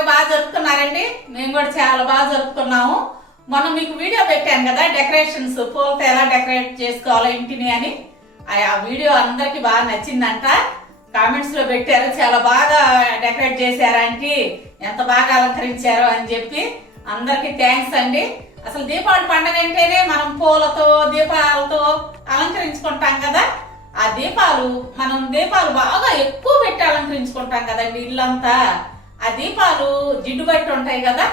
పండుగ బాగా జరుపుకున్నారండి? మేము కూడా చాలా బాగా జరుపుకున్నాము. మొన్న మీకు వీడియో పెట్టాను కదా డెకరేషన్స్ పూలతో ఎలా డెకరేట్ చేసుకోవాలో ఇంటిని అని. ఆ- వీడియో అందరికి బాగా నచ్చిందంట. కామెంట్స్లో పెట్టారు చాలా బాగా డెకరేట్ చేశారు ఎంత బాగా అలంకరించారు అని చెప్పి. అందరికి థ్యాంక్స్ అండి. అసలు దీపావళి పండుగ అంటేనే మనం పూలతో దీపాలతో అలంకరించుకుంటాం కదా. ఆ దీపాలు మనం దీపాలు బాగా ఎక్కువ పెట్టి అలంకరించుకుంటాం కదండి ఇల్లంతా. ఆ దీపాలు జిడ్డు బట్టి ఉంటాయి కదా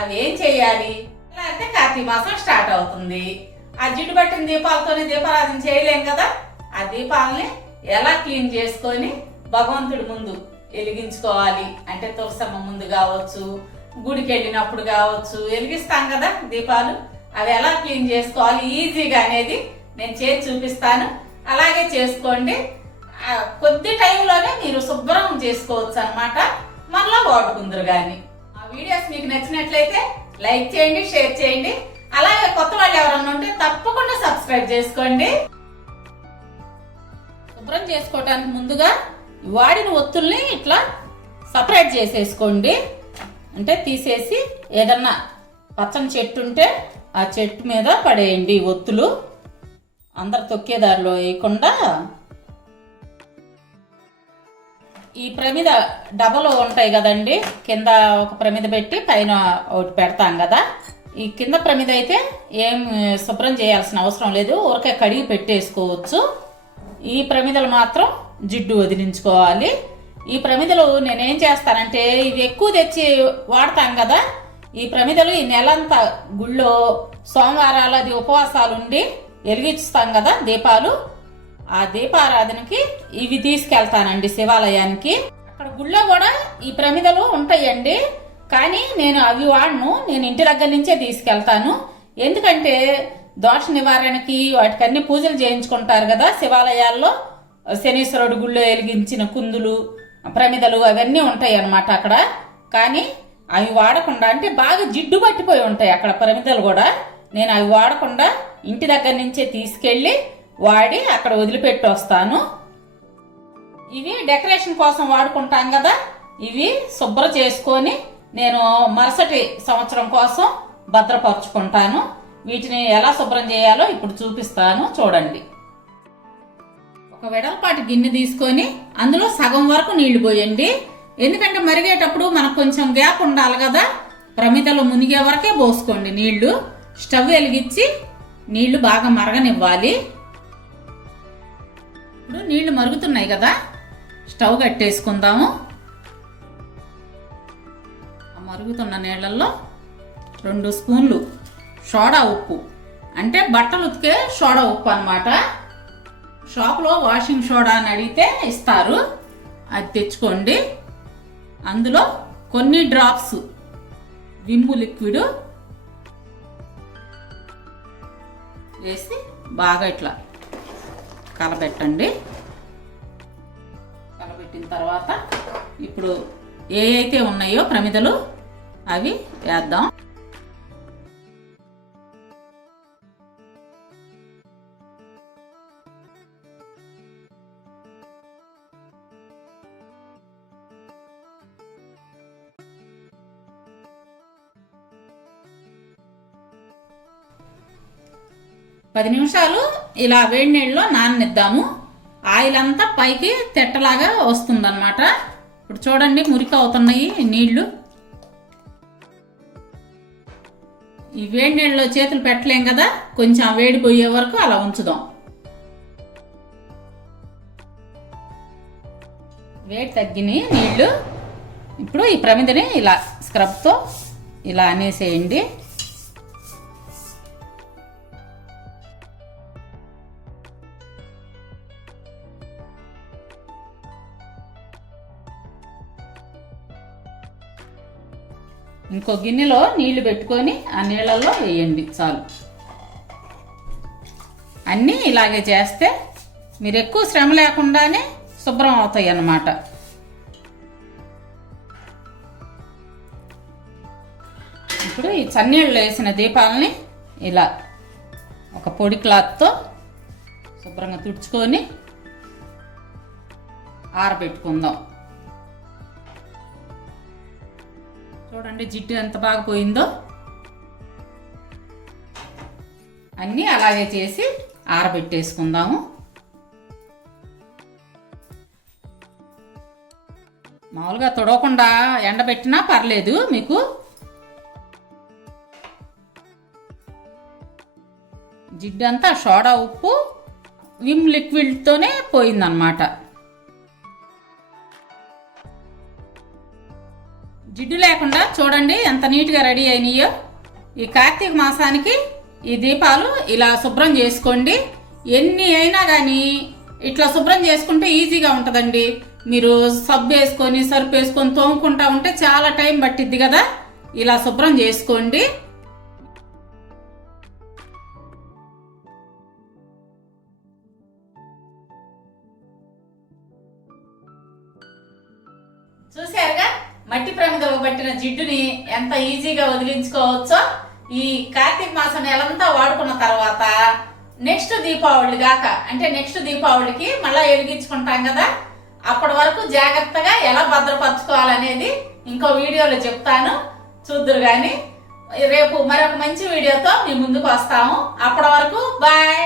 అవి ఏం చేయాలి? ఎలా అంటే కార్తీక మాసం స్టార్ట్ అవుతుంది. ఆ జిడ్డు పట్టిన దీపాలతోనే దీపారాధన చేయలేం కదా ఆ దీపాలని ఎలా క్లీన్ చేసుకొని భగవంతుడి ముందు వెలిగించుకోవాలి? అంటే తులసమ్మ ముందు కావచ్చు గుడికి వెళ్ళినప్పుడు కావచ్చు వెలిగిస్తాం కదా దీపాలు. అవి ఎలా క్లీన్ చేసుకోవాలి? ఈజీగా అనేది నేను చేసి చూపిస్తాను. అలాగే చేసుకోండి. కొద్ది టైంలోనే మీరు శుభ్రం చేసుకోవచ్చు అనమాట మరలా వాడుకుందరు కానీ ఆ వీడియోస్ మీకు నచ్చినట్లయితే లైక్ చేయండి షేర్ చేయండి. అలాగే కొత్త వాళ్ళు ఎవరన్నా ఉంటే తప్పకుండా సబ్స్క్రైబ్ చేసుకోండి. శుభ్రం చేసుకోవటానికి ముందుగా వాడిన ఒత్తుల్ని ఇట్లా సపరేట్ చేసేసుకోండి. అంటే తీసేసి ఏదన్నా పచ్చని చెట్టు ఉంటే ఆ చెట్టు మీద పడేయండి ఒత్తులు. అందరు తొక్కేదారిలో వేయకుండా ఈ ప్రమిద డబలు ఉంటాయి కదండి. కింద ఒక ప్రమిద పెట్టి పైన ఒకటి పెడతాం కదా. ఈ కింద ప్రమిద అయితే ఏం శుభ్రం చేయాల్సిన అవసరం లేదు. ఊరికే కడిగి పెట్టేసుకోవచ్చు. ఈ ప్రమిదలు మాత్రం జిడ్డు వదిలించుకోవాలి. ఈ ప్రమిదలు నేనేం చేస్తానంటే ఇవి ఎక్కువ తెచ్చి వాడతాం కదా. ఈ ప్రమిదలు ఈ నెలంతా గుళ్ళో సోమవారాలు అది ఉపవాసాలు ఉండి వెలిగిస్తాం కదా దీపాలు. ఆ దీపారాధనకి ఇవి తీసుకెళ్తానండి శివాలయానికి. అక్కడ గుళ్ళో కూడా ఈ ప్రమిదలు ఉంటాయండి. కానీ నేను అవి వాడను. నేను ఇంటి దగ్గర నుంచే తీసుకెళ్తాను. ఎందుకంటే దోష నివారణకి వాటికన్నీ పూజలు చేయించుకుంటారు కదా శివాలయాల్లో. శనీశ్వరుడు గుళ్ళో వెలిగించిన కుందులు ప్రమిదలు అవన్నీ ఉంటాయి అన్నమాట అక్కడ. కానీ అవి వాడకుండా అంటే బాగా జిడ్డు పట్టిపోయి ఉంటాయి అక్కడ ప్రమిదలు కూడా. నేను అవి వాడకుండా ఇంటి దగ్గర నుంచే తీసుకెళ్ళి వాడి అక్కడ వదిలిపెట్టి వస్తాను. ఇవి డెకరేషన్ కోసం వాడుకుంటాం కదా. ఇవి శుభ్ర చేసుకొని నేను మరుసటి సంవత్సరం కోసం భద్రపరుచుకుంటాను. వీటిని ఎలా శుభ్రం చేయాలో ఇప్పుడు చూపిస్తాను. చూడండి. ఒక వెడల్పాటి గిన్నె తీసుకొని అందులో సగం వరకు నీళ్ళు పోయండి. ఎందుకంటే మరిగేటప్పుడు మనకు కొంచెం గ్యాప్ ఉండాలి కదా. ప్రమితలు మునిగే వరకే పోసుకోండి నీళ్ళు. స్టవ్ వెలిగించి నీళ్ళు బాగా మరగనివ్వాలి. ఇప్పుడు నీళ్ళు మరుగుతున్నాయి కదా స్టవ్ కట్టేసుకుందాము. ఆ మరుగుతున్న నీళ్ళల్లో రెండు స్పూన్లు సోడా ఉప్పు. అంటే బట్టలు ఉతికే సోడా ఉప్పు అనమాట షాప్లో వాషింగ్ సోడా అని అడిగితే ఇస్తారు. అది తెచ్చుకోండి. అందులో కొన్ని డ్రాప్స్ విమ్ము లిక్విడ్ వేసి బాగా ఇట్లా కలబెట్టండి. కలబెట్టిన తర్వాత ఇప్పుడు ఏ అయితే ఉన్నాయో ప్రమిదలు అవి వేద్దాం. పది నిమిషాలు ఇలా వేడి నీళ్ళలో నాననిద్దాము. ఆయిల్ అంతా పైకి తెట్టలాగా వస్తుందన్నమాట. ఇప్పుడు చూడండి మురికి అవుతున్నాయి నీళ్ళు ఈ వేడి నీళ్ళలో చేతులు పెట్టలేం కదా కొంచెం వేడి పోయే వరకు అలా ఉంచుదాం. వేడి తగ్గినాయి నీళ్ళు ఇప్పుడు ఈ ప్రమిదని ఇలా స్క్రబ్తో ఇలా అనేసేయండి. ఇంకో గిన్నెలో నీళ్ళు పెట్టుకొని ఆ నీళ్ళల్లో వేయండి చాలు. అన్నీ ఇలాగే చేస్తే మీరు ఎక్కువ శ్రమ లేకుండానే శుభ్రం అవుతాయి అన్నమాట. ఇప్పుడు ఈ చన్నీళ్ళు వేసిన దీపాలని ఇలా ఒక పొడి క్లాత్తో శుభ్రంగా తుడుచుకొని ఆరబెట్టుకుందాం. చూడండి జిడ్డు ఎంత బాగా పోయిందో. అన్నీ అలాగే చేసి ఆరబెట్టేసుకుందాము. మామూలుగా తొడవకుండా ఎండబెట్టినా పర్లేదు మీకు. జిడ్డంతా సోడా ఉప్పు విమ్ లిక్విడ్తోనే పోయిందనమాట కాకుండా చూడండి ఎంత నీట్గా రెడీ అయినాయో. ఈ కార్తీక మాసానికి ఈ దీపాలు ఇలా శుభ్రం చేసుకోండి. ఎన్ని అయినా కానీ ఇట్లా శుభ్రం చేసుకుంటే ఈజీగా ఉంటుందండి. మీరు సబ్బు వేసుకొని సర్ఫ్ వేసుకొని తోముకుంటా ఉంటే చాలా టైం పట్టిద్ది కదా. ఇలా శుభ్రం చేసుకోండి. చూశారుగా? మట్టి ప్రమిదలో పట్టిన జిడ్డుని ఎంత ఈజీగా వదిలించుకోవచ్చో ఈ కార్తీక మాసం నెలంతా వాడుకున్న తర్వాత నెక్స్ట్ దీపావళి దాకా అంటే నెక్స్ట్ దీపావళికి మళ్ళా వెలిగించుకుంటాం కదా? అప్పటి వరకు జాగ్రత్తగా ఎలా భద్రపరచుకోవాలనేది ఇంకో వీడియోలో చెప్తాను. చూద్దురు కానీ రేపు మరొక మంచి వీడియోతో మీ ముందుకు వస్తాము. అప్పటి వరకు బాయ్!